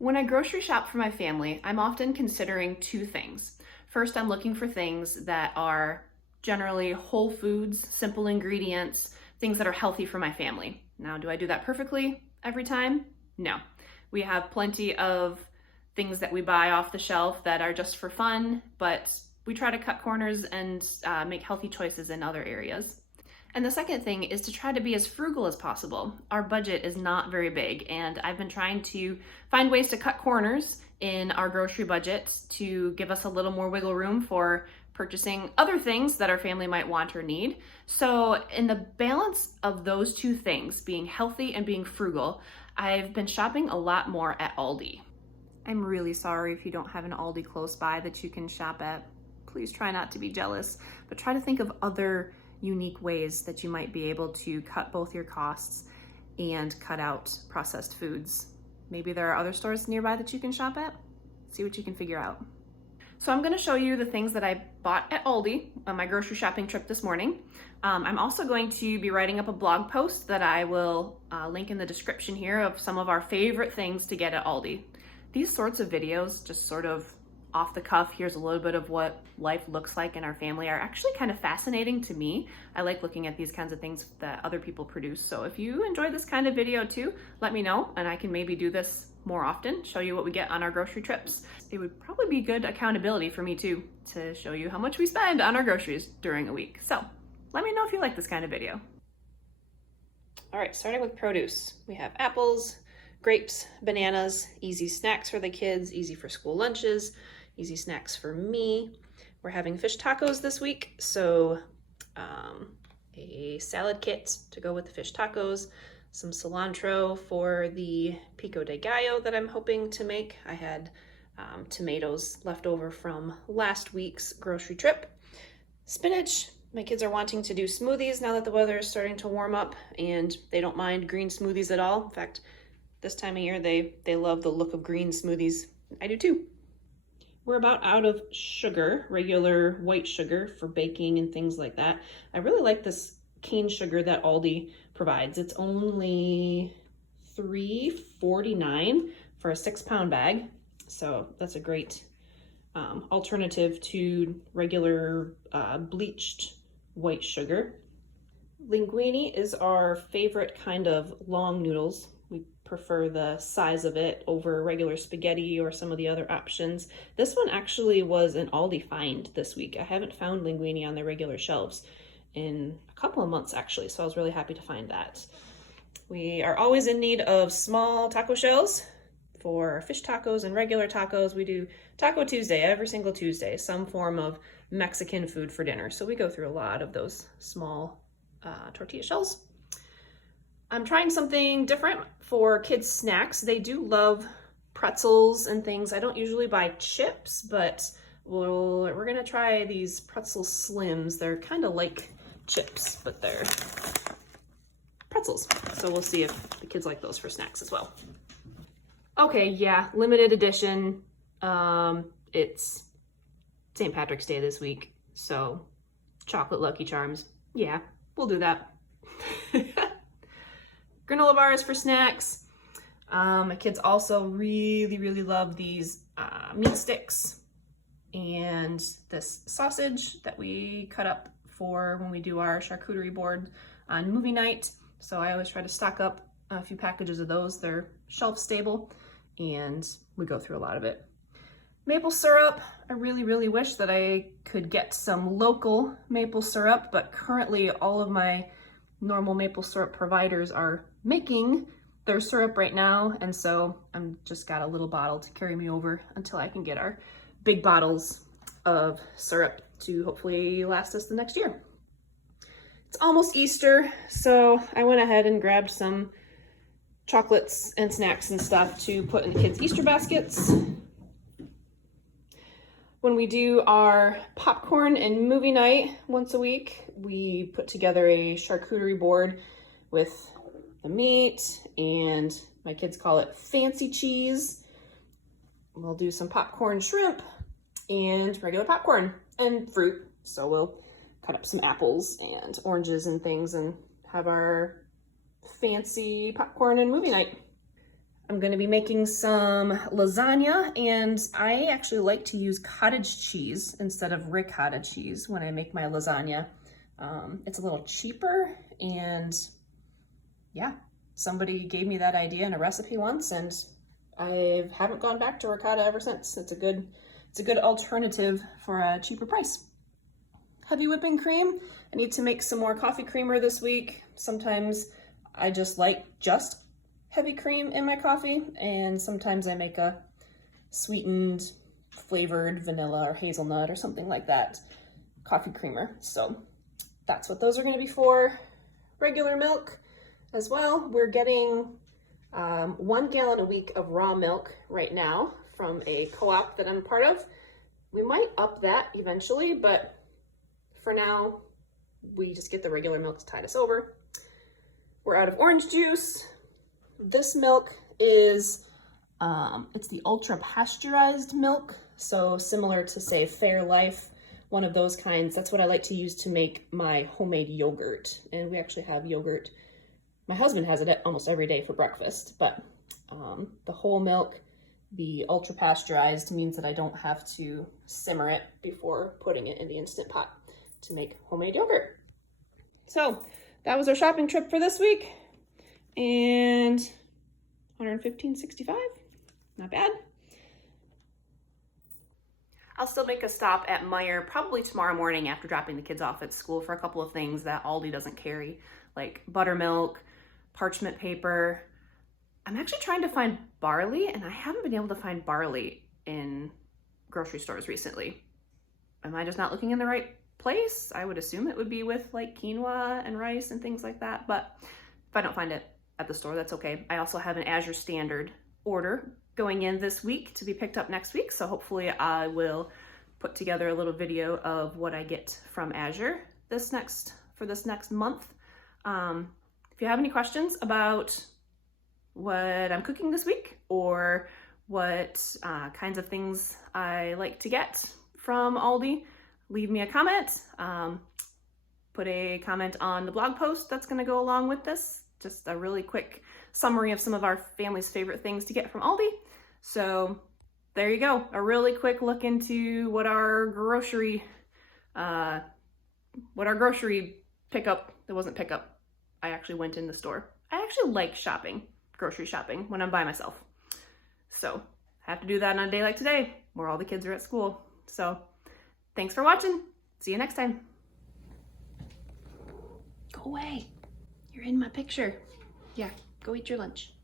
When I grocery shop for my family, I'm often considering two things. First, I'm looking for things that are generally whole foods, simple ingredients, things that are healthy for my family. Now, do I do that perfectly every time? No. We have plenty of things that we buy off the shelf that are just for fun, but we try to cut corners and make healthy choices in other areas. And the second thing is to try to be as frugal as possible. Our budget is not very big, and I've been trying to find ways to cut corners in our grocery budget to give us a little more wiggle room for purchasing other things that our family might want or need. So in the balance of those two things, being healthy and being frugal, I've been shopping a lot more at Aldi. I'm really sorry if you don't have an Aldi close by that you can shop at. Please try not to be jealous, but try to think of other unique ways that you might be able to cut both your costs and cut out processed foods. Maybe there are other stores nearby that you can shop at. See what you can figure out. So I'm going to show you the things that I bought at Aldi on my grocery shopping trip this morning. I'm also going to be writing up a blog post that I will link in the description here of some of our favorite things to get at Aldi. These sorts of videos, just sort of off the cuff, here's a little bit of what life looks like in our family, are actually kind of fascinating to me. I like looking at these kinds of things that other people produce. So if you enjoy this kind of video too, let me know and I can maybe do this more often, show you what we get on our grocery trips. It would probably be good accountability for me too, to show you how much we spend on our groceries during a week. So let me know if you like this kind of video. All right, starting with produce. We have apples, grapes, bananas, easy snacks for the kids, easy for school lunches, easy snacks for me. We're having fish tacos this week, so a salad kit to go with the fish tacos, some cilantro for the pico de gallo that I'm hoping to make. I had tomatoes left over from last week's grocery trip. Spinach. My kids are wanting to do smoothies now that the weather is starting to warm up, and they don't mind green smoothies at all. In fact, this time of year, they love the look of green smoothies. I do too. We're about out of sugar, regular white sugar for baking and things like that. I really like this cane sugar that Aldi provides. It's only $3.49 for a 6-pound bag. So that's a great alternative to regular bleached white sugar. Linguine is our favorite kind of long noodles. We prefer the size of it over regular spaghetti or some of the other options. This one actually was an Aldi find this week. I haven't found linguine on their regular shelves in a couple of months actually, so I was really happy to find that. We are always in need of small taco shells for fish tacos and regular tacos. We do Taco Tuesday every single Tuesday, some form of Mexican food for dinner. So we go through a lot of those small tortilla shells. I'm trying something different for kids' snacks. They do love pretzels and things. I don't usually buy chips, but we're gonna try these pretzel slims. They're kind of like chips, but they're pretzels. So we'll see if the kids like those for snacks as well. Okay, yeah, limited edition. It's St. Patrick's Day this week, so chocolate Lucky Charms. Yeah, we'll do that. Granola bars for snacks. My kids also really love these meat sticks and this sausage that we cut up for when we do our charcuterie board on movie night. So I always try to stock up a few packages of those. They're shelf stable and we go through a lot of it. Maple syrup. I really wish that I could get some local maple syrup, but currently all of my normal maple syrup providers are making their syrup right now, and so I'm just got a little bottle to carry me over until I can get our big bottles of syrup to hopefully last us the next year. It's almost Easter, so I went ahead and grabbed some chocolates and snacks and stuff to put in the kids' Easter baskets. When we do our popcorn and movie night once a week, we put together a charcuterie board with the meat, and my kids call it fancy cheese. We'll do some popcorn shrimp and regular popcorn and fruit. So we'll cut up some apples and oranges and things and have our fancy popcorn and movie night. I'm going to be making some lasagna, and I actually like to use cottage cheese instead of ricotta cheese when I make my lasagna. It's a little cheaper, and yeah, somebody gave me that idea in a recipe once, and I haven't gone back to ricotta ever since. It's a good alternative for a cheaper price. Heavy whipping cream. I need to make some more coffee creamer this week. Sometimes I just like heavy cream in my coffee, and sometimes I make a sweetened, flavored vanilla or hazelnut or something like that coffee creamer. So that's what those are going to be for. Regular milk as well. We're getting 1 gallon a week of raw milk right now from a co-op that I'm a part of. We might up that eventually, but for now, we just get the regular milk to tide us over. We're out of orange juice. This milk is, it's the ultra pasteurized milk. So similar to, say, Fairlife, one of those kinds. That's what I like to use to make my homemade yogurt. And we actually have yogurt. My husband has it almost every day for breakfast, but the whole milk, the ultra pasteurized, means that I don't have to simmer it before putting it in the Instant Pot to make homemade yogurt. So that was our shopping trip for this week. And $115.65, not bad. I'll still make a stop at Meijer probably tomorrow morning after dropping the kids off at school for a couple of things that Aldi doesn't carry, like buttermilk, parchment paper. I'm actually trying to find barley, and I haven't been able to find barley in grocery stores recently. Am I just not looking in the right place? I would assume it would be with like quinoa and rice and things like that, but if I don't find it at the store, that's okay. I also have an Azure Standard order going in this week to be picked up next week, so hopefully I will put together a little video of what I get from Azure for this next month. If you have any questions about what I'm cooking this week, or what kinds of things I like to get from Aldi, leave me a comment. Put a comment on the blog post that's going to go along with this. Just a really quick summary of some of our family's favorite things to get from Aldi. So there you go. A really quick look into what our grocery pickup, it wasn't pickup. I actually went in the store. I actually like grocery shopping when I'm by myself. So I have to do that on a day like today where all the kids are at school. So thanks for watching. See you next time. Go away. You're in my picture. Yeah, go eat your lunch.